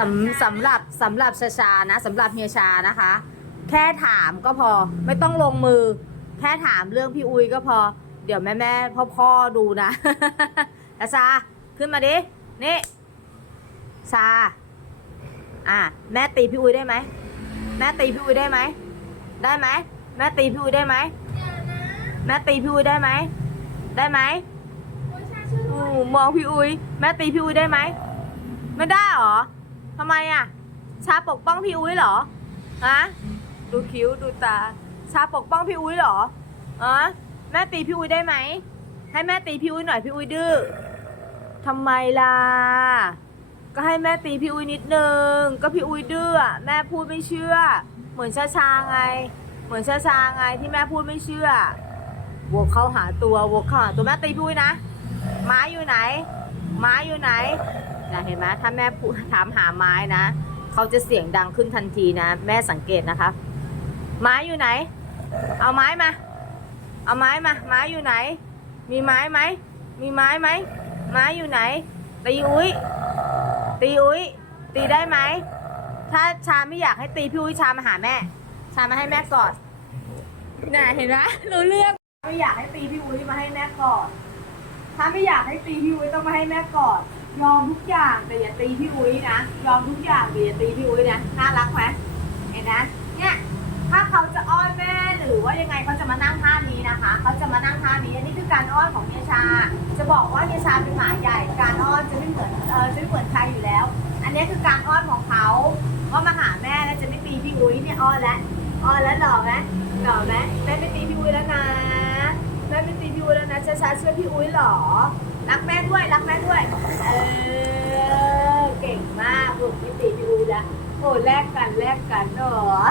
สำสำหรับสำหรับชาชานะสำหรับเฮียชานะคะ แค่ถามก็พอไม่ต้องลงมือ แค่ถามเรื่องพี่อุ้ยก็พอ เดี๋ยวแม่แม่พ่อพ่อๆดูนะชาชาขึ้นมาดินี่ชาอะแม่ตีพี่อุ้ยได้ไหมแม่ตีพี่อุ้ยได้ไหมได้ไหมแม่ตีพี่อุ้ยได้ไหมแม่ตีพี่อุ้ยได้ไหมได้ไหมอืมมองพี่อุ้ยแม่ตีพี่อุ้ยได้ไหมไม่ได้หรอ ทำไมอะ ชาปกป้องพี่อุ้ยเหรอฮะดูคิ้วดูตา ชาปกป้องพี่อุ้ยเหรออะแม่ตีพี่อุ้ยได้ไหม ให้แม่ตีพี่อุ้ยหน่อยพี่อุ้ยดื้อทำไมล่ะ ก็ให้แม่ตีพี่อุ้ยนิดนึง ก็พี่อุ้ยดื้อแม่พูดไม่เชื่อ เหมือนชาชาไง เหมือนชาชาไงที่แม่พูดไม่เชื่อวกเข้าหาตัววกเข้าหาตัวแม่ตีพี่อุ้ยนะไม้อยู่ไหนไม้อยู่ไหน นะเห็นไหมถ้าแม่พูถามหาไม้นะเขาจะเสียงดังขึ้นทันทีนะ แม่สังเกตนะคะ ไม้อยู่ไหน เอาไม้มา เอาไม้มา ไม้อยู่ไหน มีไม้ไหม มีไม้ไหม ไม้อยู่ไหน ตีอุ้ย ตีอุ้ย ตีได้ไหม ถ้าชาไม่อยากให้ตีพี่อุ้ยชามาหาแม่ ชามาให้แม่กอดน่ะเห็นไหมรู้เรื่องไม่อยากให้ตีพี่อุ้ยมาให้แม่กอด ถ้าไม่อยากให้ตีพี่อุ้ยต้องมาให้แม่กอด ยอมทุกอย่างแต่อย่าตีพี่อุ้ยนะ ยอมทุกอย่างแต่อย่าตีพี่อุ้ยนะ น่ารักไหมเห็นนะเนี่ยถ้าเขาจะอ้อนแม่หรือว่ายังไงเขาจะมานั่งท่านี้นะคะเขาจะมานั่งท่านี้อันนี้คือการอ้อนของเฮียชา จะบอกว่าเฮียชาเป็นหมาใหญ่ การอ้อนจะไม่เหมือนเออจะไม่เหมือนใครอยู่แล้ว อันนี้คือการอ้อนของเขาว่ามาหาแม่แล้วจะไม่ตีพี่อุ้ยเนี่ยอ้อนแล้วอ้อนแล้วหล่อไหมหล่อไหมแม่ไม่ตีพี่อุ้ยแล้วนะแม่ไม่ตีพี่อุ้ยแล้วนะชาชาช่วยพี่อุ้ยเหรอ รักแม่ด้วยรักแม่ด้วย เออ เก่งมากลูกไม่ตีพี่อุ้ยแล้วโอ้แลกกันแลกกันเนาะ